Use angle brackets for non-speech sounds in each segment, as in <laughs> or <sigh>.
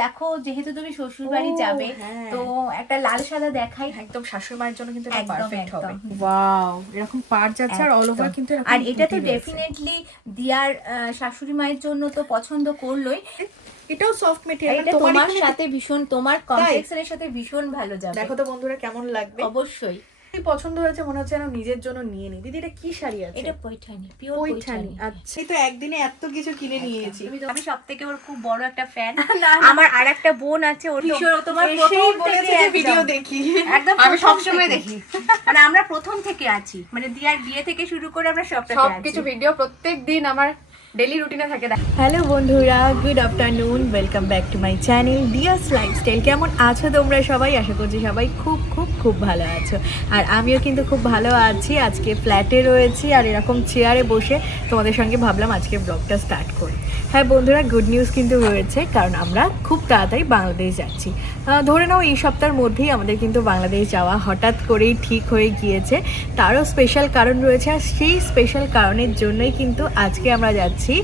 দেখো যেহেতু তুমি শ্বশুর বাড়ি যাবে হ্যাঁ। তো একটা লাল সাদা দেখাই। একদম শাশুড়ি মায়ের জন্য কিন্তু পারফেক্ট হবে। ওয়াও এরকম পার যাচ্ছে আর অল ওভার কিন্তু আর এটা তো। ডেফিনেটলি দিয়ার আহ, শাশুড়ি মায়ের জন্য তো পছন্দ করলোই। এটাও সফট মেটেরিয়াল এটা তোমার তোমার সাথে ভীষণ তোমার কমপ্লেক্সের সাথে ভীষণ ভালো যাবে। দেখো তো বন্ধুরা কেমন লাগবে। অবশ্যই। কি পছন্দ হয়েছে মনে হচ্ছে যেন নিজের জন্য নিয়ে নি। দিদি এটা কি শাড়ি আছে? এটা পৈঠানি পিওর পৈঠানি আচ্ছা। তো একদিনে এত কিছু কিনে নিয়েছি। তুমি তো- আমি সব থেকে ওর খুব বড় একটা ফ্যান। <laughs> আমার আর একটা বোন আছে ওর তোমার প্রথম বলেছে যে ভিডিও দেখি। একদম আমি প্রথম সবসময় দেখি। <laughs> মানে আমরা প্রথম থেকে আছি। মানে দিয়ার বিয়ে থেকে শুরু করে আমরা সব আছি। কিছু ভিডিও প্রত্যেক দিন আমার ডেলি রুটিনে থাকে হ্যালো বন্ধুরা good afternoon welcome back to my channel dears lifestyle কেমন আছো তোমরা সবাই? আশা করছি সবাই খুব খুব খুব ভালো আছো। আর আমিও কিন্তু খুব ভালো আছি। আজকে ফ্ল্যাটে রয়েছি আর এরকম চেয়ারে বসে তোমাদের সঙ্গে ভাবলাম আজকে ব্লগটা স্টার্ট করি। হ্যাঁ বন্ধুরা গুড নিউজ কিন্তু রয়েছে, কারণ আমরা খুব তাড়াতাড়ি বাংলাদেশ যাচ্ছি। ধরে নাও এই সপ্তাহের মধ্যেই আমাদের কিন্তু বাংলাদেশ যাওয়া হঠাৎ করেই ঠিক হয়ে গিয়েছে। তারও স্পেশাল কারণ রয়েছে, আর সেই স্পেশাল কারণের জন্যই কিন্তু আজকে আমরা যাচ্ছি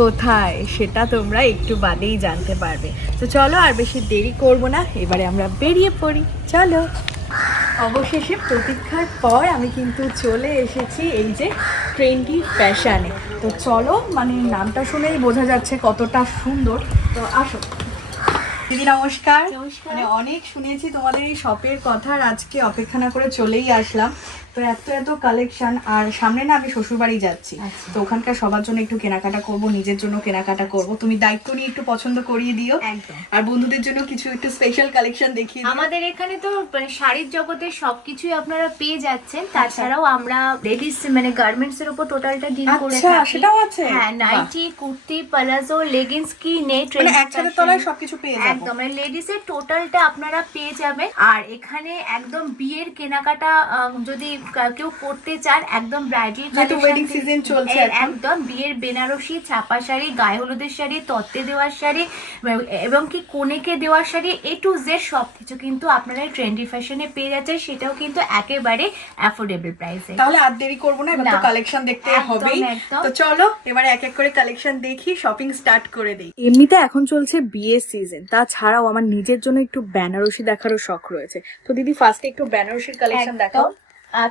কোথায়, সেটা তোমরা একটু বাদেই জানতে পারবে। তো চলো আর বেশি দেরি করব না, এবারে আমরা বেরিয়ে পড়ি। চলো। অবশেষে প্রতীক্ষার পর আমি কিন্তু চলে এসেছি এই যে ট্রেন্ডি ফ্যাশনে। তো চলো মানে নামটা শুনেই বোঝা যাচ্ছে কতটা সুন্দর। তো আসো। দিদি নমস্কার। মানে অনেক শুনেছি তোমাদের এই শপের কথা আর আজকে অপেক্ষা না করে চলেই আসলাম। তো এত এত কালেকশন আর সামনে না আমি শ্বশুর বাড়ি যাচ্ছি। আচ্ছা। তো ওখানকার সবার জন্য একটু কেনাকাটা করব নিজের জন্য কেনাকাটা করব। তুমি দায়িত্ব নিয়ে একটু পছন্দ করিয়ে দিও। আর বন্ধুদের জন্য কিছু একটু স্পেশাল কালেকশন দেখিয়ে দিও। আমাদের এখানে তো মানে শাড়ির জগতে সবকিছুই আপনারা পেয়ে যাচ্ছেন। তাছাড়াও আমরা লেডিস মানে গার্মেন্টস এর উপর টোটালটা ডিল করে আচ্ছা, থাকি। সেটাও আছে? হ্যাঁ নাইটি কুর্তি প্লাজো লেগিংস কি নেই মানে একসাথে তলায় সবকিছু পেয়ে যাব। একদম মানে লেডিস এর টোটালটা আপনারা পেয়ে যাবেন। আর এখানে একদম বিয়ের কেনাকাটা যদি কেউ করতে চান একদম ব্রাইডাল যেহেতু wedding season চলছে একদম বিয়ের বেনারসি ছাপা শাড়ি গায়ে হলুদের শাড়ি তত্ত্বে দেওয়ার শাড়ি এবং কি কনেকে দেওয়ার শাড়ি এ টু জেড সব কিছু কিন্তু আপনারা ট্রেন্ডি ফ্যাশনে পেয়ে যাচ্ছেন সেটাও কিন্তু একেবারে অ্যাফোর্ডেবল প্রাইসে তাহলে আর দেরি করব না এবার তো কালেকশন দেখতে হবেই। তো চলো এবারে এক এক করে কালেকশন দেখি শপিং স্টার্ট করে দেই। এমনিতে এখন চলছে বিয়ের সিজন তাছাড়াও আমার নিজের জন্য একটু বেনারসি দেখারও শখ রয়েছে। তো দিদি ফার্স্টে একটু বেনারসির কালেকশন দেখাও।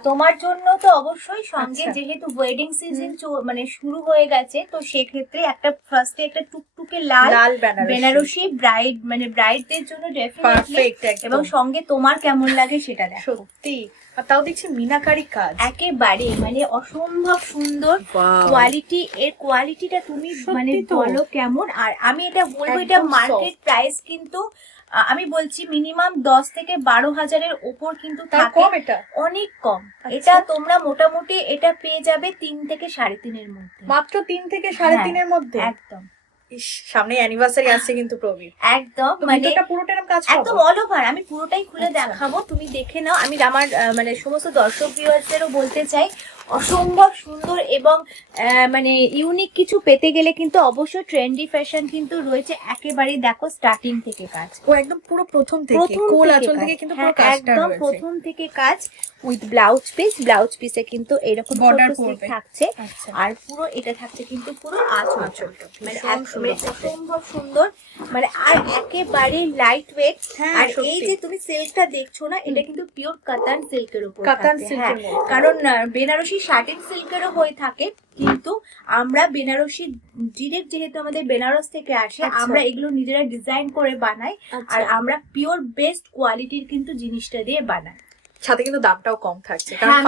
তোমার জন্য তো অবশ্যই সঙ্গে আচ্ছা। যেহেতু ওয়েডিং সিজন মানে শুরু হয়ে গেছে তো সেক্ষেত্রে একটা ফার্স্টে একটা টুকটুকে লাল লাল বেনারসি। ব্রাইড মানে ব্রাইডদের জন্য ডেফিনেটলি এবং সঙ্গে তোমার কেমন লাগে সেটা দেখো। সত্যি। আর তাও দেখছি মিনাকারি কাজ। একেবারে মানে অসম্ভব সুন্দর কোয়ালিটি এর কোয়ালিটিটা তুমি মানে বলো কেমন। আর আমি এটা বলব এটা মার্কেট প্রাইস কিন্তু আমি বলছি মিনিমাম দশ থেকে বারো হাজারের ওপর কিন্তু কম এটা? অনেক কম। আচ্ছা। এটা তোমরা মোটামুটি এটা পেয়ে যাবে তিন থেকে সাড়ে তিনের মধ্যে। মাত্র তিন থেকে সাড়ে হ্যাঁ, তিনের মধ্যে? একদম। সামনে অ্যানিভার্সারি আসছে কিন্তু প্রবীর। একদম মানে পুরোটা কাজ একদম? অল ওভার আমি পুরোটাই খুলে আচ্ছা। দেখাবো। তুমি দেখে নাও আমি আমার মানে সমস্ত দর্শক ভিউয়ার্সদেরও বলতে চাই অসম্ভব সুন্দর এবং মানে ইউনিক কিছু পেতে গেলে কিন্তু অবশ্যই ট্রেন্ডি ফ্যাশন কিন্তু রয়েছে একেবারে দেখো স্টার্টিং থেকে কাজ। ও একদম পুরো প্রথম থেকে কোল আঁচল থেকে কিন্তু পুরো হ্যাঁ, কাজটা একদম প্রথম থেকে কাজ উইথ ব্লাউজ পিস ব্লাউজ পিসে কিন্তু এরকম পড়বে। থাকছে। আচ্ছা। আর পুরো এটা থাকছে কিন্তু পুরো আঁচল। মানে মানে। অসম্ভব সুন্দর। মানে আর একেবারে লাইট ওয়েট হ্যাঁ, আর এই যে তুমি সিল্কটা দেখছ না এটা কিন্তু পিওর কাতান সিল্কের উপর কাতান সিল্কের হ্যাঁ। কারণ বেনারসি শার্টিং সিল্কেরও হয়ে থাকে কিন্তু আমরা বেনারসি ডিরেক্ট যেহেতু আমাদের বেনারস থেকে আসে আচ্ছা। আমরা এগুলো নিজেরা ডিজাইন করে বানাই আচ্ছা। আর আমরা পিওর বেস্ট কোয়ালিটির কিন্তু জিনিসটা দিয়ে বানাই সাথে কিন্তু দামটাও কম থাকছে হ্যাঁ,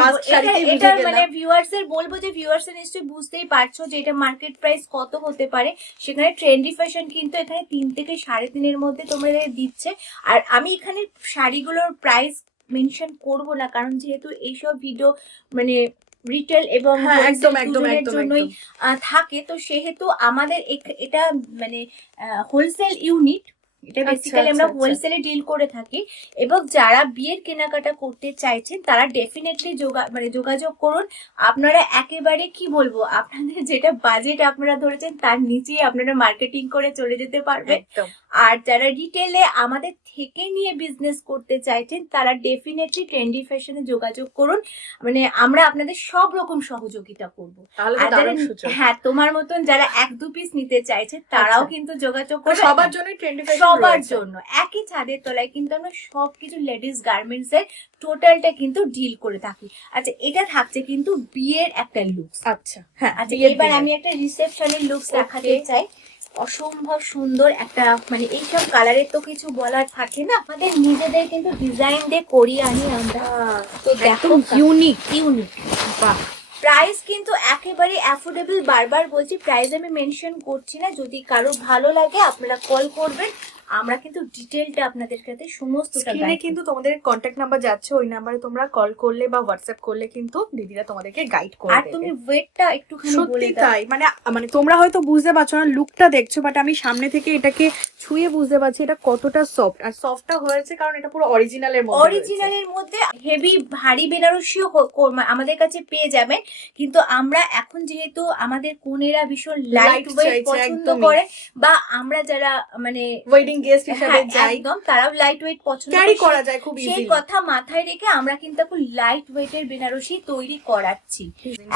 এটা- মানে ভিউয়ার্স এর বলব যে ভিউয়ার্স এর নিশ্চয়ই বুঝতেই পারছ যে এটা মার্কেট প্রাইস কত হতে পারে সেখানে ট্রেন্ডি ফ্যাশন কিন্তু এখানে তিন থেকে সাড়ে তিনের মধ্যে তোমাদের দিচ্ছে আর আমি এখানে শাড়িগুলোর প্রাইস মেনশন করব না কারণ যেহেতু এইসব ভিডিও মানে রিটেল এবং হ্যাঁ, একদম, একদম, জন্যই থাকে। তো সেহেতু আমাদের এটা মানে হোলসেল ইউনিট এটা আচ্ছা, বেসিক্যালি আচ্ছা, আমরা আচ্ছা। হোলসেলে ডিল করে থাকি এবং যারা বিয়ের কেনাকাটা করতে চাইছেন তারা ডেফিনেটলি যোগা মানে যোগাযোগ করুন। আপনারা একেবারে কি বলব আপনাদের যেটা বাজেট আপনারা ধরেছেন তার নিচেই আপনারা মার্কেটিং করে চলে যেতে পারবেন। আর যারা রিটেলে আমাদের থেকে নিয়ে বিজনেস করতে চাইছেন তারা ডেফিনেটলি ট্রেন্ডি ফ্যাশনে যোগাযোগ করুন। মানে আমরা আপনাদের সব রকম সহযোগিতা করব। হ্যাঁ তোমার মতন যারা এক দু পিস নিতে চাইছে তারাও আচ্ছা। কিন্তু যোগাযোগ তো করবে। সবার জন্যই ট্রেন্ডি সবার জন্য। একই ছাদের তলায় কিন্তু আমরা সবকিছু লেডিস গার্মেন্টস এর টোটালটা কিন্তু ডিল করে থাকি। আচ্ছা এটা থাকছে কিন্তু বিয়ের একটা লুকস আচ্ছা হ্যাঁ আচ্ছা এবার আমি একটা রিসেপশনের লুকস. দেখাতে চাই। অসম্ভব সুন্দর একটা মানে এইসব কালারের তো কিছু বলার থাকে না। আমাদের নিজেদের কিন্তু ডিজাইন দিয়ে করি আনি আমরা। তো দেখো ইউনিক ইউনিক বাহ। প্রাইস কিন্তু একেবারে অ্যাফোর্ডেবল বারবার বলছি প্রাইস আমি মেনশন করছি না। যদি কারও ভালো লাগে আপনারা কল করবেন। আমরা কিন্তু ডিটেলটা আপনাদের কাছে সমস্তটা স্ক্রিনে কিন্তু তোমাদের কন্ট্যাক্ট নাম্বার যাচ্ছে ওই নাম্বারে তোমরা কল করলে বা হোয়াটসঅ্যাপ করলে কিন্তু দিদিরা তোমাদেরকে গাইড করব। করে আর তুমি ওয়েটটা একটুখানি সত্যি বলে তাই মানে মানে তোমরা হয়তো বুঝতে পারছ না লুকটা দেখছ বাট আমি সামনে থেকে এটাকে ছুঁয়ে বুঝতে পারছি এটা কতটা সফট আর সফটটা হয়েছে কারণ এটা পুরো অরিজিনালের মধ্যে। অরিজিনালের মধ্যে হেভি ভারী বেনারসিও আমাদের কাছে পেয়ে যাবেন কিন্তু আমরা এখন যেহেতু আমাদের কোনেরা ভীষণ লাইট ওয়েট পছন্দ করে বা আমরা যারা মানে ওয়েডিং গেস্ট হিসাবে হ্যাঁ, যাই। একদম তারাও লাইট ওয়েট পছন্দ ক্যারি করে। যায় খুব সেই ইজিলি কথা মাথায় রেখে আমরা কিন্তু এখন লাইট ওয়েটের বেনারসি তৈরি করাচ্ছি।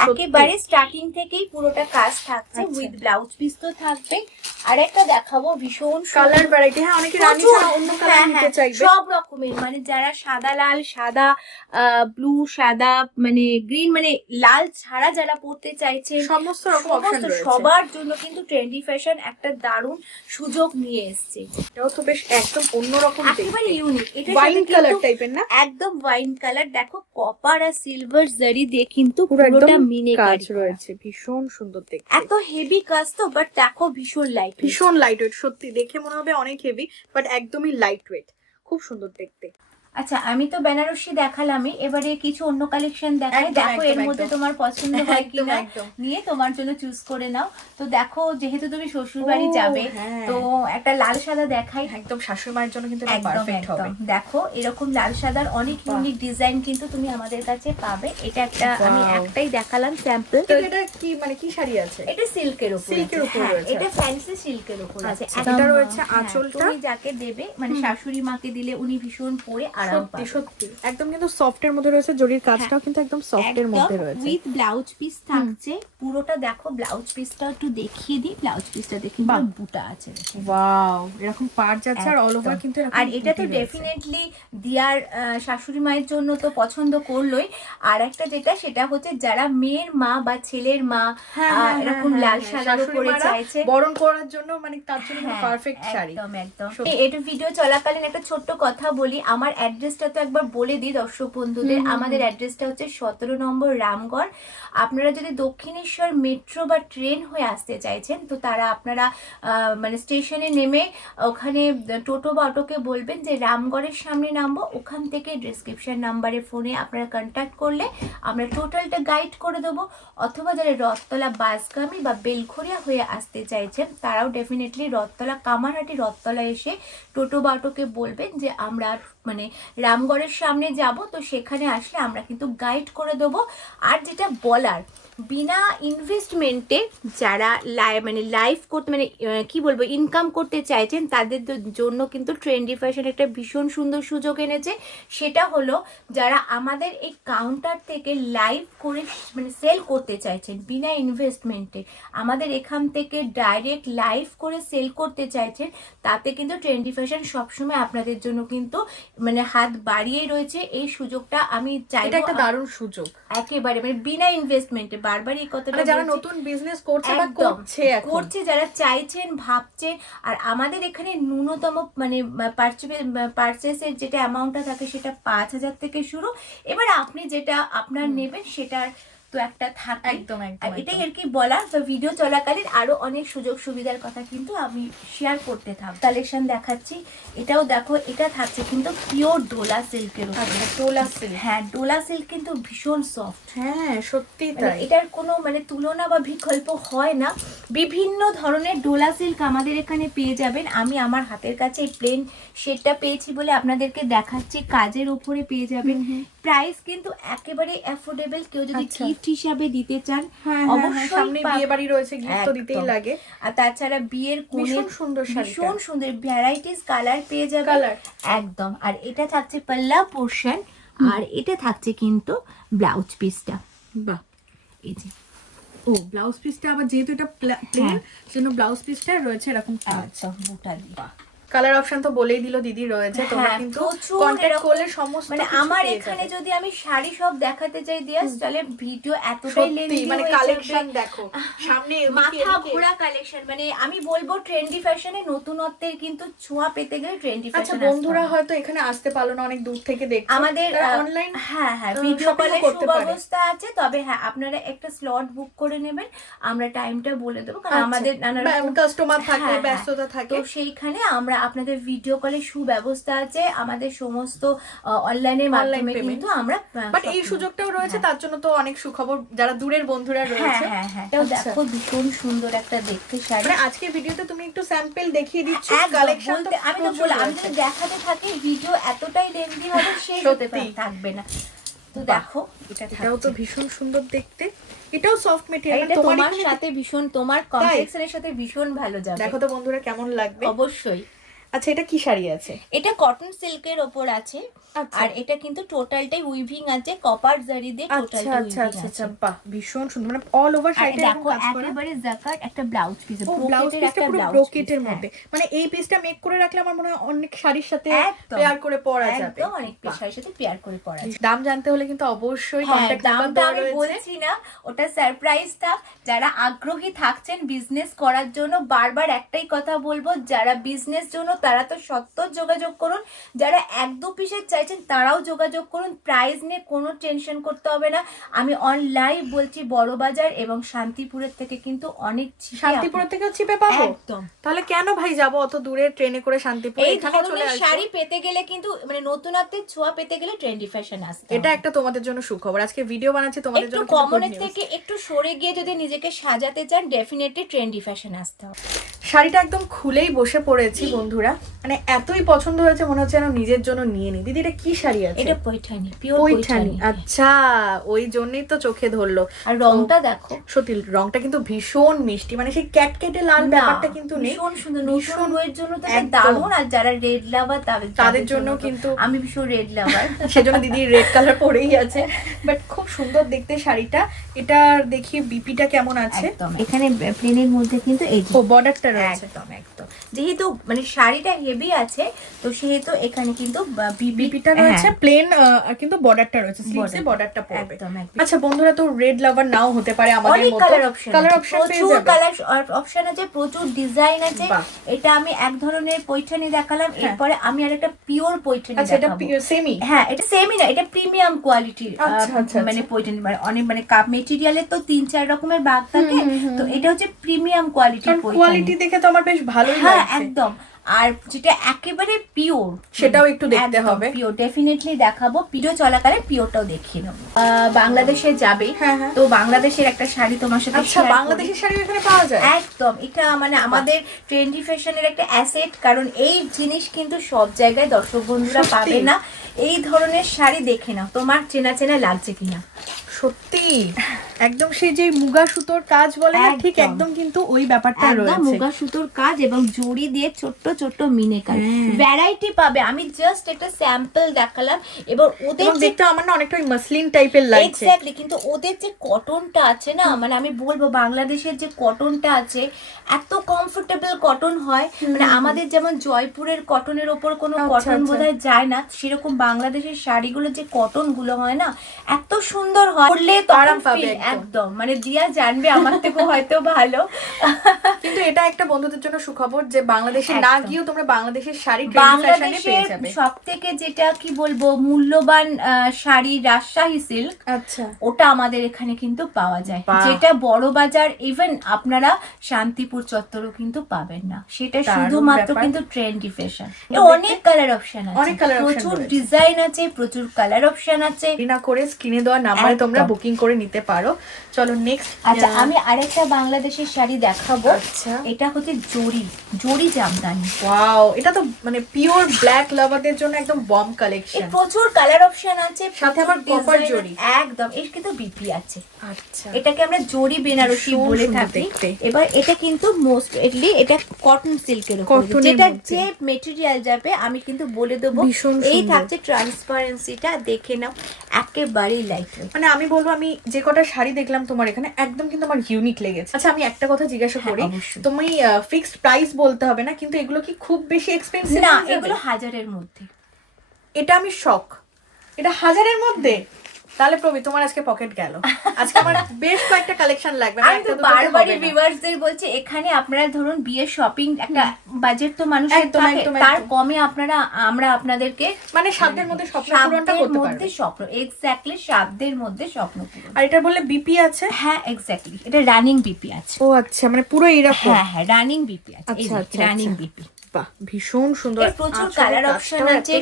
একেবারে স্টার্টিং থেকেই পুরোটা কাজ থাকছে। উইথ ব্লাউজ পিস তো থাকবে। আর একটা দেখাবো ভীষণ কালার ভ্যারাইটি হ্যাঁ অনেকে রানী ছাড়া অন্য কালার হ্যাঁ, নিতে হ্যাঁ, চাইবে। সব রকমের মানে যারা সাদা লাল সাদা ব্লু সাদা মানে গ্রিন মানে লাল ছাড়া যারা পড়তে চাইছে সমস্ত রকম সবার জন্য কিন্তু ট্রেন্ডি ফ্যাশন একটা দারুণ সুযোগ নিয়ে এসছে। এটাও তো বেশ একদম অন্যরকম একেবারে ইউনিক এটা ওয়াইন কালার টাইপের না? একদম ওয়াইন কালার দেখো কপার আর সিলভার জারি দিয়ে কিন্তু পুরো পুরোটা মিনে কাজ রয়েছে। ভীষণ সুন্দর দেখতে। এত হেভি কাজ তো বাট দেখো ভীষণ লাইট ভীষণ লাইট ওয়েট সত্যি দেখে মনে হবে অনেক হেভি বাট একদমই লাইট ওয়েট খুব সুন্দর দেখতে। আচ্ছা আমি তো বেনারসি দেখালামই এবারে কিছু অন্য কালেকশন দেখাই। দেখো এর মধ্যে তোমার পছন্দ হয় একদম কিনা নিয়ে তোমার জন্য চুজ করে নাও। তো দেখো যেহেতু তুমি শ্বশুর বাড়ি যাবে হ্যাঁ। তো একটা লাল সাদা দেখাই। একদম শাশুড়ি মায়ের জন্য কিন্তু একদম পারফেক্ট হবে। একদম দেখো এরকম লাল সাদার অনেক ইউনিক ডিজাইন কিন্তু তুমি আমাদের কাছে পাবে। এটা একটা আমি একটাই দেখালাম স্যাম্পল তো এটা কি মানে কি শাড়ি আছে? এটা সিল্কের উপর আছে, উপর হ্যাঁ, এটা ফ্যান্সি সিল্কের উপর আছে। আচ্ছা, এটা রয়েছে হ্যাঁ, আঁচলটা। তুমি যাকে দেবে মানে শাশুড়ি মাকে দিলে উনি ভীষণ পরে আরাম সত্যি সত্যি। একদম কিন্তু সফট এর মধ্যে রয়েছে জরির কাজটাও কিন্তু একদম সফট এর মধ্যে রয়েছে। উইথ ব্লাউজ পিস থাকছে। পুরোটা দেখো ব্লাউজ পিসটা একটু দেখিয়ে দিই। ব্লাউজ পিসটা দেখি। বুটা আছে ওয়াও এরকম পার যাচ্ছে আর অল ওভার কিন্তু আর এটা তো ডেফিনেটলি দিয়ার শাশুড়ি মায়ের জন্য তো পছন্দ করলোই। আর একটা যেটা সেটা হচ্ছে যারা মেয়ের মা বা ছেলের মা হ্যাঁ, হ্যাঁ, এরকম হ্যাঁ, লাল হ্যাঁ, উপরে মারা চাইছে। বরণ করার জন্য মানে তার জন্য হ্যাঁ, পারফেক্ট শাড়ি। একদম একদম। এটা ভিডিও চলাকালীন একটা ছোট্ট কথা বলি। আমার অ্যাড্রেসটা তো একবার বলে দিই দর্শক বন্ধুদের। আমাদের অ্যাড্রেসটা হচ্ছে সতেরো নম্বর রামগড়। আপনারা যদি দক্ষিণেশ্বর মেট্রো বা ট্রেন হয়ে আসতে চাইছেন তো তারা আপনারা মানে স্টেশনে নেমে ওখানে টোটো বা অটোকে বলবেন যে রামগড়ের সামনে নামবো। ওখান থেকে ডিসক্রিপশন নাম্বারে ফোনে আপনারা কন্ট্যাক্ট করলে আমরা টোটালটা গাইড করে দেবো। অথবা যারা রথতলা বাসগামী বা বেলঘরিয়া হয়ে আসতে চাইছেন তারাও ডেফিনেটলি রথতলা কামারহাটি রথতলা এসে টোটো বা অটোকে বলবেন যে আমরা মানে রামগড়ের সামনে যাব তো সেখানে আসলে আমরা কিন্তু গাইড করে দেবো। আর যেটা বলার বিনা ইনভেস্টমেন্টে যারা লাই মানে লাইফ করতে মানে কি বলব ইনকাম করতে চাইছেন তাদের জন্য কিন্তু ট্রেন্ডি ফ্যাশন একটা ভীষণ সুন্দর সুযোগ এনেছে। সেটা হলো যারা আমাদের এই কাউন্টার থেকে লাইভ করে মানে সেল করতে চাইছেন বিনা ইনভেস্টমেন্টে আমাদের এখান থেকে ডাইরেক্ট লাইভ করে সেল করতে চাইছেন তাতে কিন্তু ট্রেন্ডি ফ্যাশন সবসময় আপনাদের জন্য কিন্তু মানে হাত বাড়িয়ে রয়েছে। এই সুযোগটা আমি এটা চাইব একটা দারুণ সুযোগ। একেবারে মানে বিনা ইনভেস্টমেন্টে বারবার এই কথাটা মানে যারা নতুন বিজনেস করছে বা করছে করছে যারা চাইছেন ভাবছে আর আমাদের এখানে ন্যূনতম মানে পারচেসের যেটা অ্যামাউন্টটা থাকে সেটা পাঁচ হাজার থেকে শুরু। এবার আপনি যেটা আপনার নেবেন সেটার তো একটা থাকে একদম এটাই আর কি বলা তো ভিডিও চলাকালীন আরও অনেক সুযোগ সুবিধার কথা কিন্তু আমি শেয়ার করতে থাক কালেকশন দেখাচ্ছি। এটাও দেখো এটা থাকছে কিন্তু পিওর ডোলা সিল্কের আচ্ছা তোলা সিল্ক হ্যাঁ ডোলা সিল্ক কিন্তু ভীষণ সফট হ্যাঁ সত্যি মানে তাই। এটার কোনো মানে তুলনা বা বিকল্প হয় না। বিভিন্ন ধরনের ডোলা সিল্ক আমাদের এখানে পেয়ে যাবেন। আমি আমার হাতের কাছে এই প্লেন শেডটা পেয়েছি বলে আপনাদেরকে দেখাচ্ছি। কাজের উপরে পেয়ে যাবেন। প্রাইস কিন্তু একেবারে অ্যাফোর্ডেবল কেউ যদি আচ্ছা। গিফট হিসাবে দিতে চান হ্যাঁ অবশ্যই সামনে বিয়ে বাড়ি রয়েছে গিফট তো দিতেই লাগে। আর তাছাড়া বিয়ের ভীষণ সুন্দর শাড়িটা। ভীষণ সুন্দর ভ্যারাইটিস কালার পেয়ে যাবে। কালার একদম। আর এটা থাকছে পাল্লা পোর্শন আর এটা থাকছে কিন্তু ব্লাউজ পিসটা বাহ। এই যে। ও ব্লাউজ পিসটা আবার যেহেতু এটা প্লেন হ্যাঁ। সেজন্য ব্লাউজ পিসটা রয়েছে এরকম আচ্ছা বুটা দিয়ে। কালার অপশন তো বলেই দিল দিদি রয়েছে তোমরা হ্যাঁ, কিন্তু কন্টাক্ট করলে সমস্ত মানে আমার এখানে যদি আমি শাড়ি সব দেখাতে চাই দিয়াস তাহলে ভিডিও এতটাই লেন্দি মানে কালেকশন দেখো সামনে মাথা। ঘোরা কালেকশন মানে আমি বলব ট্রেন্ডি ফ্যাশনে নতুনত্বের কিন্তু ছোঁয়া পেতে গেলে ট্রেন্ডি ফ্যাশন আচ্ছা বন্ধুরা হয়তো এখানে আসতে পারল না অনেক দূর থেকে দেখছে আমাদের অনলাইন হ্যাঁ হ্যাঁ ভিডিও কলে করতে পারে। সুব্যবস্থা আছে তবে হ্যাঁ আপনারা একটা স্লট বুক করে নেবেন আমরা টাইমটা বলে দেবো কারণ আচ্ছা। আমাদের নানা কাস্টমার থাকে হ্যাঁ, হ্যাঁ। ব্যস্ততা তো থাকে সেইখানে আমরা আপনাদের ভিডিও কলে সুব্যবস্থা আছে। আমাদের সমস্ত অনলাইনের মাধ্যমে কিন্তু আমরা বাট এই সুযোগটাও রয়েছে হ্যাঁ। তার জন্য তো অনেক সুখবর যারা দূরের বন্ধুরা হ্যাঁ রয়েছে। হ্যাঁ হ্যাঁ। আচ্ছা। দেখো ভীষণ সুন্দর একটা দেখতে শাড়ি। মানে আজকের ভিডিওতে তুমি একটু স্যাম্পল দেখিয়ে দিচ্ছ কালেকশন তো আমি তো বললাম আমি যদি দেখাতে থাকি ভিডিও এতটাই লেন্দি হবে শেষ হতে থাকবে না। তো দেখো এটা এটাও তো ভীষণ সুন্দর দেখতে। এটাও সফট মেটেরিয়াল এটা তোমার তোমার সাথে ভীষণ তোমার কমপ্লেক্সের সাথে ভীষণ ভালো যাবে। দেখো তো বন্ধুরা কেমন লাগবে। অবশ্যই। আচ্ছা এটা কি শাড়ি আছে এটা কটন সিল্কের ওপর আছে। আর এটা কিন্তু টোটালটাই উইভিং আছে কপার জারি দিয়ে আচ্ছা টোটালটা আচ্ছা আচ্ছা আচ্ছা আছে। বাহ ভীষণ সুন্দর। মানে অল ওভার এরকম দেখো একেবারে জাকাট একটা ব্লাউজ পিস ব্লাউজ পিসটা একটা পুরো ব্রোকেটের মধ্যে। মানে এই পিসটা মেক করে রাখলে আমার মনে হয় অনেক শাড়ির সাথে পেয়ার করে পরা যাবে। একদম অনেক পেশার সাথে পেয়ার করে পরা যায় দাম জানতে হলে কিন্তু অবশ্যই হ্যাঁ, কন্টাক্ট নাম্বার দামটা দেওয়া আমি রয়েছে। বলছি না ওটা সারপ্রাইজ থাক যারা আগ্রহী থাকছেন বিজনেস করার জন্য বারবার একটাই কথা বলব যারা বিজনেস জন্য তারা তো সত্য যোগাযোগ করুন। যারা এক দু পিসের চাইছেন তারাও যোগাযোগ করুন প্রাইস নিয়ে কোনো টেনশন করতে হবে না। আমি অনলাইন বলছি বড় বাজার এবং শান্তিপুরের থেকে কিন্তু অনেক cheap এ শান্তিপুর থেকে চিপে পাবো? একদম। তাহলে কেন ভাই যাব? অত দূরে ট্রেনে করে শান্তিপুর এই চলে ধরনের শাড়ি পেতে গেলে কিন্তু মানে নতুনত্বের ছোঁয়া পেতে গেলে ট্রেন্ডি ফ্যাশন আসতে এটা একটা তোমাদের জন্য সুখবর। আজকে ভিডিও বানাচ্ছি তোমাদের একটু জন্য good কমনের থেকে একটু সরে গিয়ে যদি নিজেকে সাজাতে চান ডেফিনেটলি ট্রেন্ডি ফ্যাশন আসতে হবে। শাড়িটা একদম খুলেই বসে পড়েছি বন্ধুরা। মানে এতই পছন্দ হয়েছে মনে হচ্ছে যেন নিজের জন্য নিয়ে নি। দিদি এটা কি শাড়ি আছে? এটা পৈঠানি পিওর পৈঠানি। আচ্ছা ওই জন্যই তো চোখে ধরলো। আর রংটা দেখো। সত্যি রংটা কিন্তু ভীষণ মিষ্টি। মানে সেই ক্যাটকেটে লাল ব্যাপারটা কিন্তু নেই। ভীষণ সুন্দর। ভীষণ নতুন বইয়ের জন্য তো দারুণ আর যারা রেড লাভার তাদের তাদের জন্য কিন্তু- আমি ভীষণ রেড লাভার <laughs> সেজন্য দিদি রেড কালার পরেই আছে। বাট খুব সুন্দর দেখতে শাড়িটা। এটার দেখি বিপিটা কেমন আছে? এখানে প্লেনের মধ্যে কিন্তু এই বর্ডারটা রয়েছে। একদম একদম। যেহেতু মানে শাড়িটা হেভি আছে তো সেহেতু এখানে কিন্তু বিপিটা রয়েছে প্লেন কিন্তু বর্ডারটা রয়েছে স্লিভসে হ্যাঁ। বর্ডারটা পড়বে। আচ্ছা বন্ধুরা তো রেড লাভার নাও হতে পারে আমাদের মতো। কালার অপশন কালার অপশন প্রচুর কালার অপশন আছে প্রচুর ডিজাইন আছে। এটা আমি এক ধরনের পৈঠানি দেখালাম হ্যাঁ। এরপরে আমি আরেকটা পিওর পৈঠানি আচ্ছা এটা সেমি হ্যাঁ এটা সেমি না এটা প্রিমিয়াম কোয়ালিটির আচ্ছা, আচ্ছা, মানে আচ্ছা। পৈঠানি মানে অনেক মানে কাপ মেটেরিয়ালের তো তিন চার রকমের ভাগ থাকে। তো এটা হচ্ছে প্রিমিয়াম কোয়ালিটির কোয়ালিটি দেখে তো আমার বেশ ভালোই হ্যাঁ একদম। আর যেটা একেবারে পিওর সেটাও একটু দেখতে হবে। পিওর ডেফিনেটলি দেখাবো। ভিডিও চলাকালে পিওরটাও দেখিয়ে নেব। বাংলাদেশে যাবে। হ্যাঁ, হ্যাঁ। তো বাংলাদেশের একটা শাড়ি তোমার সাথে আচ্ছা বাংলাদেশের শাড়ি এখানে পাওয়া যায়? একদম। এটা মানে আমাদের ট্রেন্ডি ফ্যাশনের একটা অ্যাসেট কারণ এই জিনিস কিন্তু সব জায়গায় দর্শক বন্ধুরা পাবে না। এই ধরনের শাড়ি দেখে নাও তোমার চেনা চেনা লাগছে কিনা। সত্যি। একদম সেই যে মুগা সুতোর কাজ বলে না ঠিক একদম। কিন্তু ওই ব্যাপারটা রয়েছে। মুগা সুতোর কাজ এবং জড়ি দিয়ে ছোট্ট ছোট্ট মিনে কাজ। ভ্যারাইটি পাবে। আমি জাস্ট একটা স্যাম্পল দেখালাম এবং ওদের দেখতে আমার না অনেকটা ওই মাসলিন টাইপের লাগছে। এক্স্যাক্টলি কিন্তু ওদের যে কটনটা আছে না মানে আমি বলব বাংলাদেশের যে কটনটা আছে এত কমফোর্টেবল কটন হয়। মানে আমাদের যেমন জয়পুরের কটনের ওপর কোনো আচ্ছা, কটন আচ্ছা। বোধহয় যায় না সেরকম বাংলাদেশের শাড়িগুলো যে কটনগুলো হয় না এত সুন্দর হয়। পরলে তো আরাম পাবে একদম। মানে দিয়া জানবে আমার থেকে হয়তো ভালো। কিন্তু এটা একটা বন্ধুদের জন্য সুখবর যে বাংলাদেশে না গিয়েও তোমরা বাংলাদেশের শাড়ি পেয়ে বাংলাদেশের যাবে। সব থেকে যেটা কি বলব মূল্যবান শাড়ি রাজশাহী সিল্ক আচ্ছা। ওটা আমাদের এখানে কিন্তু পাওয়া যায়। যেটা বড় বাজার ইভেন আপনারা শান্তিপুর চত্বরও কিন্তু পাবেন না। সেটা শুধুমাত্র কিন্তু ট্রেন্ডি ফ্যাশন অনেক কালার অপশন আছে। অনেক প্রচুর ডিজাইন আছে প্রচুর কালার অপশন আছে। দেরি না করে স্ক্রিনে দেওয়া নাম্বারে একদম। তোমরা বুকিং করে নিতে পারো। চলো নেক্সট আচ্ছা আমি আরেকটা বাংলাদেশের শাড়ি দেখাবো। আচ্ছা। এটা হচ্ছে জরি জরি জামদানি। ওয়াও এটা তো মানে পিওর ব্ল্যাক লাভারদের জন্য একদম বম কালেকশন প্রচুর কালার অপশন আছে সাথে আবার copper জরি। একদম এর কিন্তু বিপি আছে। আচ্ছা। এটাকে আমরা জরি বেনারসি বলে থাকি। এবার এটা কিন্তু মোস্টলি এটা কটন সিল্কের উপর। যেটা যে মেটেরিয়াল যাবে আমি কিন্তু বলে দেবো। এই। থাকছে ট্রান্সপারেন্সিটা দেখে নাও একেবারেই লাইট মানে আমি বলব আমি যে কটা শাড়ি দেখলাম তোমার এখানে একদম কিন্তু আমার ইউনিক লেগেছে। আচ্ছা আমি একটা কথা জিজ্ঞাসা হ্যাঁ, করি তুমি ফিক্সড প্রাইস বলতে হবে না কিন্তু এগুলো কি খুব বেশি এক্সপেন্সিভ না এগুলো হাজারের মধ্যে। এটা আমি শখ এটা হাজারের মধ্যে? তাহলে প্রবি তোমার আজকে পকেট গেল। আজকে আমার <laughs> বেশ কয়েকটা কালেকশন লাগবে আমি তো বারবারই ভিউয়ার্সদের বলছি এখানে আপনারা ধরুন বিয়ের শপিং একটা বাজেট তো মানুষের থাকে তার কমে আপনারা আমরা আপনাদেরকে মানে সাধ্যের মধ্যে স্বপ্ন পূরণটা করতে মধ্যে স্বপ্ন এক্স্যাক্টলি সাধ্যের মধ্যে স্বপ্ন পূরণ। আর এটা বললে বিপি আছে? হ্যাঁ এক্স্যাক্টলি এটা রানিং বিপি আছে। ও আচ্ছা মানে পুরো এরকম? হ্যাঁ হ্যাঁ রানিং বিপি আছে। রানিং আচ্ছা। বিপি বাহ ভীষণ সুন্দর প্রচুর কালার অপশন আছে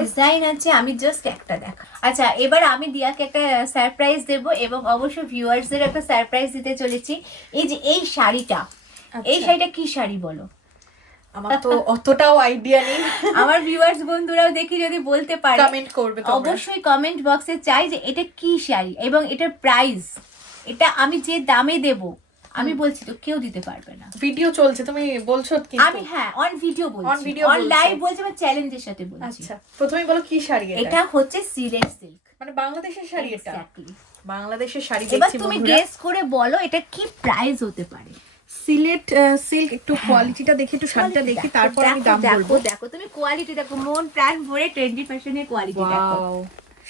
ডিজাইন আছে আমি জাস্ট একটা দেখা আচ্ছা এবার আমি দিয়াকে একটা সারপ্রাইজ দেব এবং অবশ্যই ভিউয়ার্সদের একটা সারপ্রাইজ দিতে চলেছি। এই যে এই শাড়িটা এই আচ্ছা। শাড়িটা কি শাড়ি বলো? আমার তো অতটাও আইডিয়া নেই। আমার ভিউয়ার্স বন্ধুরাও দেখি যদি বলতে পারে কমেন্ট করবে অবশ্যই কমেন্ট বক্সে চাই যে এটা কি শাড়ি এবং এটার প্রাইস এটা আমি যে দামে দেব আমি বলছি তো কেউ দিতে পারবে না। ভিডিও চলছে তুমি বলছো আমি হ্যাঁ অন ভিডিও বলছি। On video অন লাইভ বলছি বা চ্যালেঞ্জের সাথে বলছি। আচ্ছা প্রথমে বলো কি শাড়ি এটা? এটা হচ্ছে সিলেট সিল্ক মানে বাংলাদেশের শাড়ি এটা. বাংলাদেশের শাড়ি এবার দেখছি তুমি গেস করে বলো এটা কি প্রাইস হতে পারে। সিলেট সিল্ক একটু কোয়ালিটিটা দেখি একটু শাড়িটা দেখি তারপর আমি দাম বলব। দেখো তুমি কোয়ালিটি দেখো মন প্রাণ ভরে ট্রেন্ডি ফ্যাশনের কোয়ালিটি দেখো।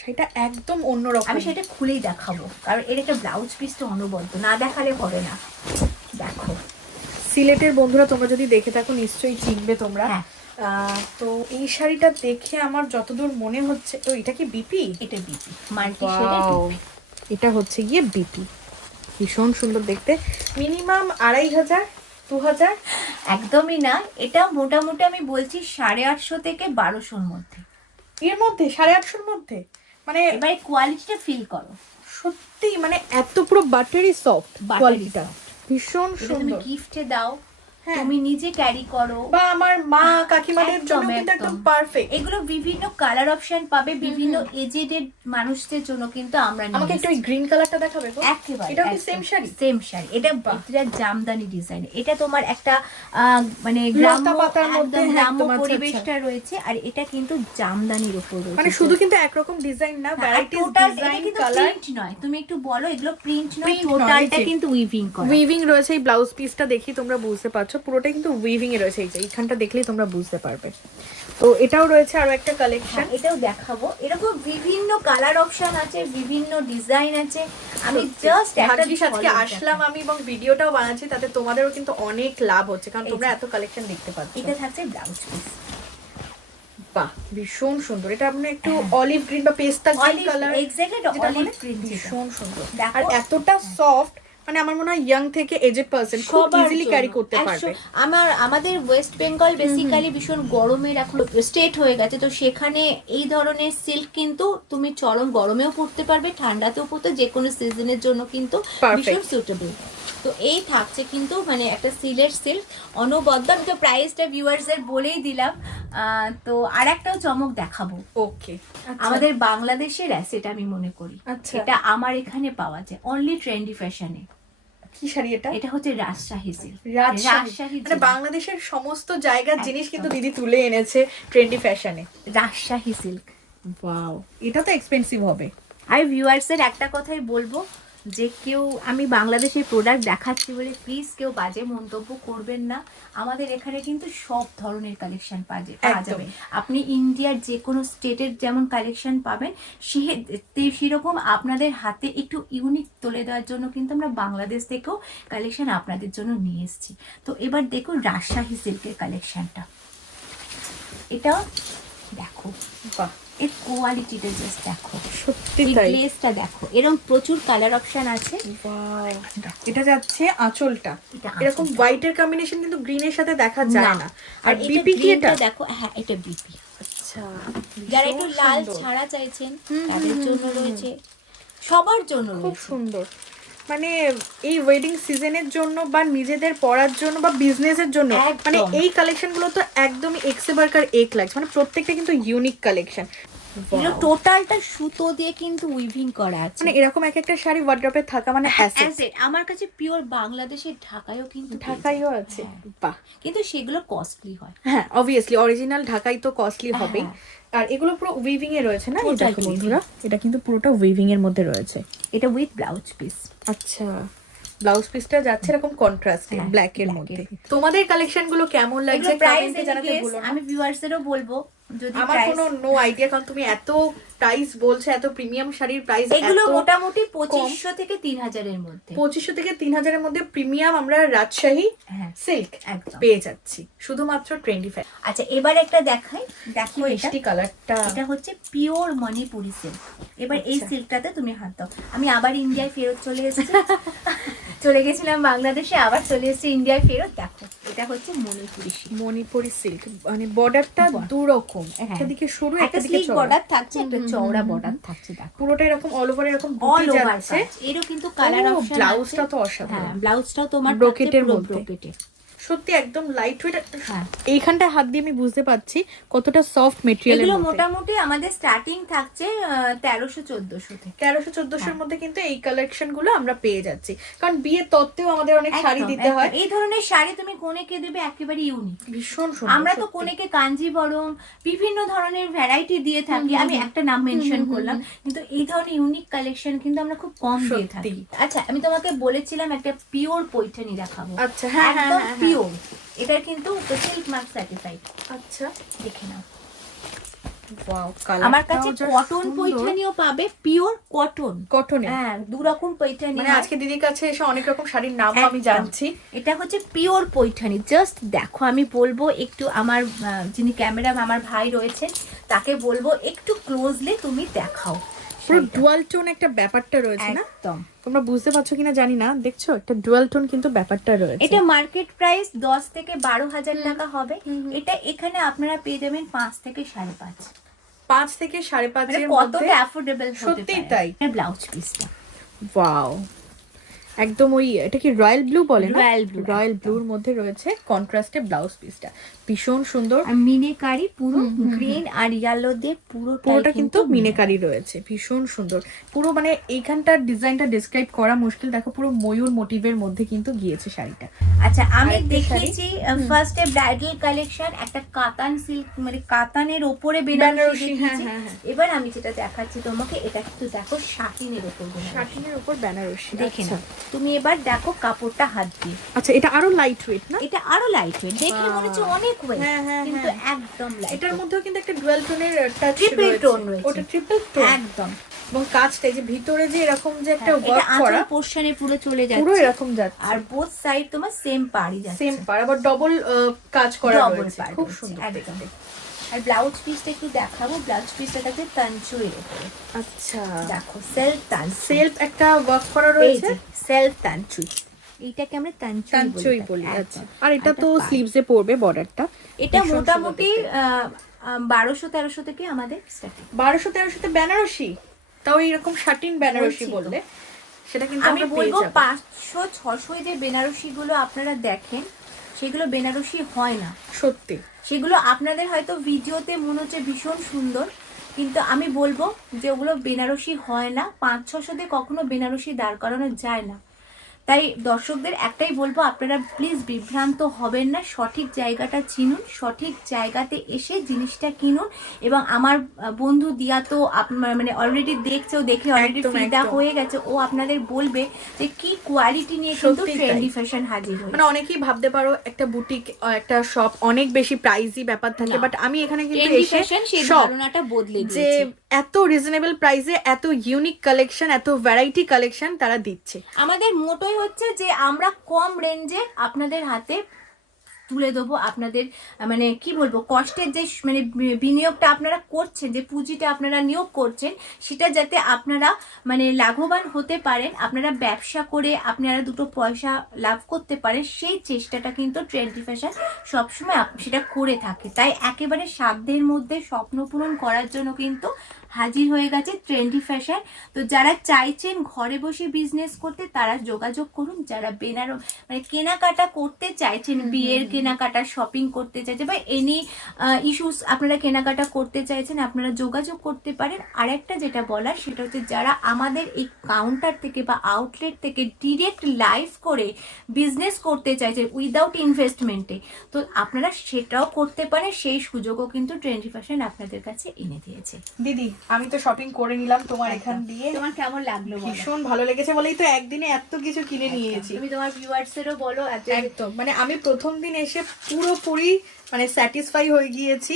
সেটা একদম অন্যরকম আমি সেটা খুলেই দেখাবো। কারণ এর একটা ব্লাউজ পিস তো অনবদ্য না দেখালে হবে না। দেখো। সিলেটের বন্ধুরা তোমরা যদি দেখে থাকো নিশ্চয়ই চিনবে তোমরা। হ্যাঁ। তো এই শাড়িটা দেখে আমার যতদূর মনে হচ্ছে তো এটা কি বিপি এটা বিপি মাল্টি এটা হচ্ছে গিয়ে বিপি ভীষণ সুন্দর দেখতে। মিনিমাম আড়াই হাজার দু হাজার। একদমই না। এটা মোটামুটি আমি বলছি সাড়ে আটশো থেকে বারোশোর মধ্যে। এর মধ্যে সাড়ে আটশোর মধ্যে? মানে এবারে কোয়ালিটিটা ফিল করো। সত্যি মানে এত পুরো বাটারি সফট কোয়ালিটিটা ভীষণ সুন্দর। গিফটে দাও। তুমি নিজে ক্যারি করো। বা আমার মা কাকিমাদের জন্য কিন্তু একদম। পারফেক্ট এগুলো বিভিন্ন কালার অপশন পাবে বিভিন্ন এজেডেড মানুষদের জন্য কিন্তু আমরা নিয়ে আমাকে একটু গ্রিন কালারটা দেখাবে গো? একেবারে এটাও কি সেম শাড়ি? সেম শাড়ি। এটা। এটা জামদানি ডিজাইন এটা তোমার একটা মানে গ্রাম্য পাতার মধ্যে, হ্যাঁ, গ্রাম্য পরিবেশটা রয়েছে আর এটা কিন্তু জামদানির উপর রয়েছে। মানে শুধু কিন্তু একরকম ডিজাইন না ভ্যারাইটিস এটা ডিজাইন কালার প্রিন্ট নয়। তুমি একটু বলো এগুলো প্রিন্ট নয় টোটালটা কিন্তু উইভিং করা। উইভিং রয়েছে এই ব্লাউজ পিসটা দেখি তোমরা বুঝতে পারছ। পুরোটাই কিন্তু উইভিং এ রয়েছে। এই যে এইখানটা দেখলেই তোমরা বুঝতে পারবে। তো এটাও রয়েছে আরও একটা কালেকশন হ্যাঁ, এটাও দেখাবো। এরকম বিভিন্ন কালার অপশন আছে বিভিন্ন ডিজাইন আছে। আমি জাস্ট একটা ভাগ্যিস আজকে আসলাম আমি এবং ভিডিওটাও বানাচ্ছি তাতে তোমাদেরও কিন্তু অনেক লাভ হচ্ছে কারণ তোমরা এত কালেকশন দেখতে পাচ্ছ। এটা থাকছে ব্লাউজ পিস বাহ ভীষণ সুন্দর। এটা আপনি একটু অলিভ গ্রিন বা পেস্তা green colour exactly olive print ভীষণ সুন্দর। আর এতটা সফট মানে আমার মনে হয় ইয়াং থেকে এজেড পার্সন খুব ইজিলি ক্যারি করতে পারবে। আমার আমাদের ওয়েস্ট বেঙ্গল বেসিক্যালি ভীষণ গরমের এখন স্টেট হয়ে গেছে তো সেখানে এই ধরনের সিল্ক কিন্তু তুমি চরম গরমেও পরতে পারবে ঠান্ডাতেও পরতে যে কোনো সিজনের জন্য কিন্তু. ভীষণ সুটেবল তো এই থাকছে কিন্তু মানে একটা সিলের সিল্ক অনবদ্য আমি তো প্রাইসটা ভিউয়ার্সদের বলেই দিলাম। তো আর একটাও চমক দেখাবো। ওকে আমাদের বাংলাদেশের অ্যাসেট আমি মনে করি। আচ্ছা। এটা আমার এখানে পাওয়া যায় অনলি ট্রেন্ডি ফ্যাশনে কি শাড়ি এটা? এটা হচ্ছে রাজশাহী সিল্ক রাজশাহী। মানে বাংলাদেশের সমস্ত জায়গার জিনিস কিন্তু দিদি তুলে এনেছে ট্রেন্ডি ফ্যাশনে রাজশাহী সিল্ক ওয়াও এটা তো এক্সপেন্সিভ হবে। আমি ভিউয়ার্সের একটা কথাই বলব যে কেউ আমি বাংলাদেশের প্রোডাক্ট দেখাচ্ছি বলে প্লিজ কেউ বাজে মন্তব্য করবেন না। আমাদের এখানে কিন্তু সব ধরনের কালেকশন পাওয়া। যাবে। আপনি ইন্ডিয়ার যে কোনো স্টেটের যেমন কালেকশন পাবেন সে তে- সেরকম আপনাদের হাতে একটু ইউনিক তুলে দেওয়ার জন্য কিন্তু আমরা বাংলাদেশ থেকেও কালেকশন আপনাদের জন্য নিয়ে এসেছি। তো এবার দেখুন রাজশাহী সিল্কের কালেকশনটা এটা দেখো। বাহ। এর কোয়ালিটিটা জাস্ট দেখো। সত্যি তাই। গ্লেজটা দেখো। এরকম প্রচুর কালার অপশন আছে। এটা যাচ্ছে আঁচলটা। এরকম। হোয়াইটের কম্বিনেশন কিন্তু গ্রিনের সাথে দেখা যায় না। আর বিপি কি এটা দেখো হ্যাঁ এটা বিপি আচ্ছা। যারা একটু লাল ছাড়া চাইছেন তাদের জন্য রয়েছে। সবার জন্য খুব সুন্দর। মানে এই ওয়েডিং সিজনের জন্য বা নিজেদের পড়ার জন্য বা বিজনেসের জন্য। মানে এই কালেকশনগুলো তো একদমই এক্সেবারকার এক লাগছে মানে প্রত্যেকটা কিন্তু ইউনিক কালেকশন এগুলো টোটালটা সুতো দিয়ে কিন্তু উইভিং করা আছে। মানে এরকম এক একটা শাড়ি ওয়ার্ড্রপে থাকা মানে অ্যাসেট আমার কাছে পিওর বাংলাদেশের ঢাকায়ও কিন্তু পেয়ে ঢাকাইও আছে। হ্যাঁ। বাহ। কিন্তু সেগুলো কস্টলি হয়। হ্যাঁ অবভিয়াসলি অরিজিনাল ঢাকাই তো কস্টলি হবেই। আর এগুলো পুরো উইভিং এ রয়েছে না? এটা বন্ধুরা এটা কিন্তু পুরোটা উইভিং এর মধ্যে রয়েছে। এটা উইথ ব্লাউজ পিস আচ্ছা ব্লাউজ পিসটা যাচ্ছে এরকম কন্ট্রাস্টে হ্যাঁ, ব্ল্যাক এর মধ্যে। তোমাদের কালেকশনগুলো কেমন লাগছে? প্রাইস জানাতে ভুলো না। আমি ভিউয়ার্সদেরও বলব। আমার কোনো নো আইডিয়া কারণ তুমি এত প্রাইস বলছো এত প্রিমিয়াম শাড়ির প্রাইস এগুলো মোটামুটি পঁচিশশো থেকে তিন হাজারের মধ্যে। পঁচিশশো থেকে তিন হাজারের মধ্যে প্রিমিয়াম আমরা রাজশাহী হ্যাঁ সিল্ক পেয়ে যাচ্ছি। শুধুমাত্র টোয়েন্টি ফাইভ আচ্ছা এবার একটা দেখাই। দেখো মিষ্টি কালারটা এটা হচ্ছে পিওর মণিপুরি সিল্ক এবার এই আচ্ছা। সিল্কটাতে তুমি হাত দাও। আমি আবার ইন্ডিয়ায় ফেরত চলে এসেছি। <laughs> চলে গেছিলাম বাংলাদেশে আবার চলে এসেছি ইন্ডিয়ায় ফেরত। দেখো। এটা হচ্ছে মণিপুরি সিল্ক মণিপুরি সিল্ক মানে বর্ডারটা দু রকম একটা হ্যাঁ। দিকে সরু একটা দিকে চওড়া। বর্ডার থাকছে একটা চওড়া বর্ডার থাকছে দেখো। পুরোটা এরকম অল ওভার এরকম অল ওভার যাচ্ছে। এরও কিন্তু কালার অপশন ব্লাউজটা তো অসাধারণ। হ্যাঁ ব্লাউজটাও তোমার Brocade-এর মধ্যে। ব্রোকেটের সত্যি একদম লাইট ওয়েট হ্যাঁ এইখানটায় হাত দিয়ে আমি বুঝতে পারছি কতটা সফট মেটেরিয়ালের এগুলো মোটামুটি আমাদের স্টার্টিং থাকছে তেরোশো চোদ্দশো থেকে। তেরোশো চোদ্দশোর মধ্যে কিন্তু এই কালেকশনগুলো আমরা পেয়ে যাচ্ছি। কারণ বিয়ের তত্ত্বেও আমাদের অনেক শাড়ি দিতে হয়। এই ধরনের শাড়ি তুমি কোনেকে দেবে একেবারে ইউনিক ভীষণ সুন্দর আমরা তো সত্যি। কোনেকে কাঞ্জিবরম বিভিন্ন ধরনের ভ্যারাইটি দিয়ে থাকি। আমি একটা নাম মেনশন করলাম কিন্তু এই ধরনের ইউনিক কালেকশন কিন্তু আমরা খুব কম দিয়ে থাকি। আচ্ছা আমি তোমাকে বলেছিলাম একটা পিওর পৈঠানি দেখাবো। আচ্ছা হ্যাঁ হ্যাঁ একদম হ্যাঁ, হ্যাঁ। পিওর এটার কিন্তু সিল্ক মার্ক সার্টিফাইড আচ্ছা। দেখে নাও। আমার কাছে কটন পৈঠানিও পাবে পিওর কটন কটনে হ্যাঁ দু রকম পৈঠানি মানে আজকে দিদির কাছে এসে অনেক রকম শাড়ির নামও আমি জানছি। এটা হচ্ছে পিওর পৈঠানি। জাস্ট দেখো আমি বলব একটু আমার যিনি ক্যামেরা আমার ভাই রয়েছে তাকে বলব একটু ক্লোজলি তুমি দেখাও পুরো ডুয়াল টোন একটা ব্যাপারটা রয়েছে না? একদম। তোমরা বুঝতে পারছ কিনা জানি না। দেখছ একটা ডুয়াল টোন কিন্তু ব্যাপারটা রয়েছে। এটা মার্কেট প্রাইস দশ থেকে বারো হাজার টাকা হবে। এটা এখানে আপনারা পেয়ে যাবেন পাঁচ থেকে সাড়ে পাঁচ। পাঁচ থেকে সাড়ে পাঁচ মধ্যে কতটা অ্যাফোর্ডেবল সত্যি তাই। ব্লাউজ পিসটা ওয়াও একদম ওই এটা কি রয়্যাল ব্লু বলে না? Royal blue, রয়্যাল ব্লুর মধ্যে রয়েছে কন্ট্রাস্টে ব্লাউজ পিসটা। ভীষণ সুন্দর। আর মিনেকারি পুরো গ্রিন আর ইয়েলো দিয়ে পুরো পুরোটা কিন্তু মিনেকারি রয়েছে ভীষণ সুন্দর। পুরো মানে এইখানটার ডিজাইনটা ডিসক্রাইব করা মুশকিল দেখো পুরো ময়ূর মোটিভের মধ্যে কিন্তু গিয়েছে শাড়িটা। আচ্ছা আমি দেখিয়েছি ফার্স্টে ব্রাইডাল কালেকশন একটা কাতান সিল্ক মানে কাতানের ওপরে বেনারসি হ্যাঁ, হ্যাঁ, হ্যাঁ। এবার আমি যেটা দেখাচ্ছি তোমাকে এটা কিন্তু দেখো শাটিনের ওপর শাটিনের উপর বেনারসি দেখে আচ্ছা। তুমি এবার দেখো কাপড়টা হাত দিয়ে। আচ্ছা এটা আরও লাইট ওয়েট না? এটা আরও লাইট ওয়েট দেখে মনে হচ্ছে অনেক ওয়েট হ্যাঁ, হ্যাঁ, কিন্তু হ্যাঁ। একদম লাইট এটার মধ্যেও কিন্তু একটা ডুয়াল টোনের টাচ Triple tone রয়েছে। ওটা ট্রিপল টোন একদম। এবং কাজটা যে ভিতরে যে এরকম যে একটা এটা ওয়ার্ক করা পোর্শনে পুরো চলে পুরো এরকম যাচ্ছে। আর বোথ সাইড তোমার সেম পাড়ি যাচ্ছে। সেম পার আবার ডবল কাজ করা রয়েছে। খুব সুন্দর একদম। আর ব্লাউজ পিসটা একটু দেখাবো। ব্লাউজ পিসটা থাকছে তানচুয়ের উপরে। আচ্ছা। দেখো সেলফ তানচুই সেলফ একটা ওয়ার্ক করা রয়েছে। সেলফ তানচুই। এইটাকে আমরা তানচুই বলি আচ্ছা। আর এটা তো স্লিভসে পড়বে বর্ডারটা। এটা মোটামুটি বারোশো তেরোশো থেকে আমাদের। বারোশো তেরোশোতে বেনারসি? তাও এইরকম শাটিন বেনারসি বললে। সেটা কিন্তু আমি বলব পাঁচশো ছশো যে বেনারসি গুলো আপনারা দেখেন সেগুলো বেনারসি হয় না। সত্যি। সেগুলো আপনাদের হয়তো ভিডিওতে মনে হচ্ছে ভীষণ সুন্দর কিন্তু আমি বলব যে ওগুলো বেনারসি হয় না। পাঁচ, ছশো দিয়ে কখনো বেনারসি দাঁড় করানো যায় না। তাই দর্শকদের একটাই বলব আপনারা প্লিজ বিভ্রান্ত হবেন না সঠিক জায়গাটা চিনুন সঠিক জায়গাতে এসে জিনিসটা কিনুন এবং আমার বন্ধু দিয়া তো মানে অলরেডি দেখছে ও দেখে অলরেডি ফিদা হয়ে গেছে ও আপনাদের বলবে যে কি কোয়ালিটি নিয়ে কিন্তু ট্রেন্ডি ফ্যাশন হাজির হয়েছে। মানে অনেকেই ভাবতে পারো একটা বুটিক একটা শপ অনেক বেশি প্রাইসি ব্যাপার থাকে বাট আমি এখানে কিন্তু এসে সেই ধারণাটা বদলে যে এত রিজনেবল প্রাইসে এত ইউনিক কালেকশন এত ভ্যারাইটি কালেকশন তারা দিচ্ছে। আমাদের মোটোই হচ্ছে যে আমরা কম রেঞ্জে আপনাদের হাতে তুলে দেবো আপনাদের মানে কি বলব, কষ্টের যে মানে বিনিয়োগটা আপনারা করছেন, যে পুঁজিটা আপনারা নিয়োগ করছেন, সেটা যাতে আপনারা মানে লাভবান হতে পারেন, আপনারা ব্যবসা করে আপনারা দুটো পয়সা লাভ করতে পারেন, সেই চেষ্টাটা কিন্তু ট্রেন্ডি ফ্যাশন সবসময় সেটা করে থাকে। তাই একেবারে সাধ্যের মধ্যে স্বপ্ন পূরণ করার জন্য কিন্তু হাজির হয়ে গেছে ট্রেন্ডি ফ্যাশন। তো যারা চাইছেন ঘরে বসে বিজনেস করতে তারা যোগাযোগ করুন। যারা বেনারো মানে কেনাকাটা করতে চাইছেন বিয়ের কেনাকাটা শপিং করতে চাইছেন বা এনি ইস্যুস আপনারা কেনাকাটা করতে চাইছেন আপনারা যোগাযোগ করতে পারেন। আরেকটা যেটা বলার সেটা হচ্ছে যারা আমাদের এই কাউন্টার থেকে বা আউটলেট থেকে ডিরেক্ট লাইভ করে বিজনেস করতে চাইছেন উইদাউট ইনভেস্টমেন্টে তো আপনারা সেটাও করতে পারেন। সেই সুযোগও কিন্তু ট্রেন্ডি ফ্যাশন আপনাদের কাছে এনে দিয়েছে। দিদি আমি তো শপিং করে নিলাম তোমার এখান দিয়ে। তোমার কেমন লাগল ভীষণ ভালো লেগেছে বলেই তো একদিনে এত কিছু কিনে নিয়েছি। তুমি তোমার ভিউয়ার্স ভিউয়ার্সেরও বলো একদম। মানে আমি প্রথম দিন এসে পুরোপুরি মানে স্যাটিসফাই হয়ে গিয়েছি।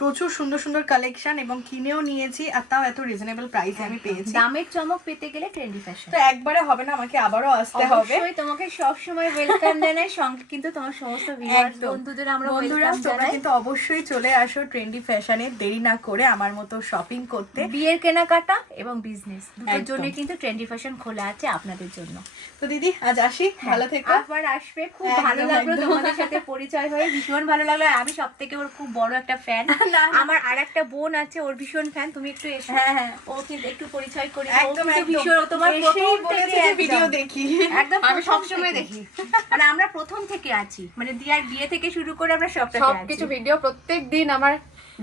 প্রচুর সুন্দর সুন্দর কালেকশন এবং কিনেও নিয়েছি আর তাও এত রিজনেবল প্রাইসে আমি পেয়েছি। দামের চমক পেতে গেলে ট্রেন্ডি ফ্যাশন তো একবারে হবে না আমাকে আবারও আসতে হবে। অবশ্যই তোমাকে সব সময় ওয়েলকাম জানাই। সঙ্গে কিন্তু তোমার সমস্ত ভিউয়ার্স বন্ধুদের আমরা বন্ধুরা তোমরা কিন্তু অবশ্যই চলে আসো ট্রেন্ডি ফ্যাশনে দেরি না করে আমার মতো শপিং করতে। বিয়ের কেনাকাটা এবং বিজনেস দুটোর জন্য কিন্তু ট্রেন্ডি ফ্যাশন খোলা আছে আপনাদের জন্য। তো দিদি আজ আসি। ভালো থেকো। আবার আসবে। খুব ভালো লাগল তোমাদের সাথে পরিচয় হয়ে। ভীষণ ভালো লাগল। আমি সব থেকে ওর খুব বড় একটা ফ্যান <laughs> আমার আর একটা বোন আছে ওর ভীষণ ফ্যান তুমি একটু এসো। হ্যাঁ, হ্যাঁ। ও কিন্তু একটু পরিচয় করি। একদম ভীষণ তোমার প্রথম বলেছে থেকে যে ভিডিও দেখি। একদম আমি সবসময় দেখি। মানে আমরা প্রথম থেকে আছি। মানে দিয়ার বিয়ে থেকে শুরু করে আমরা সবটা সব কিছু ভিডিও প্রত্যেক দিন আমার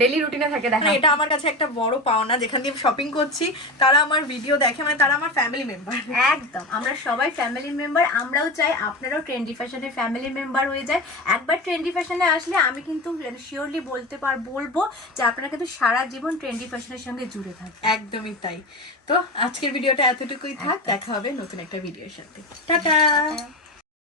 ডেলি রুটিনে থাকে দেখা। মানে এটা আমার কাছে একটা বড় পাওনা যেখান দিয়ে শপিং করছি তারা আমার ভিডিও দেখে মানে তারা আমার ফ্যামিলি মেম্বার একদম আমরা সবাই ফ্যামিলি মেম্বার আমরাও চাই আপনারাও ট্রেন্ডি ফ্যাশনের ফ্যামিলি মেম্বার হয়ে যায় একবার ট্রেন্ডি ফ্যাশনে আসলে আমি কিন্তু শিওরলি বলতে পার বলব যে আপনারা কিন্তু সারা জীবন ট্রেন্ডি ফ্যাশনের সঙ্গে জুড়ে থাকবেন। একদমই তাই। তো আজকের ভিডিওটা এতটুকুই থাক দেখা হবে নতুন একটা ভিডিওর সাথে। টাটা।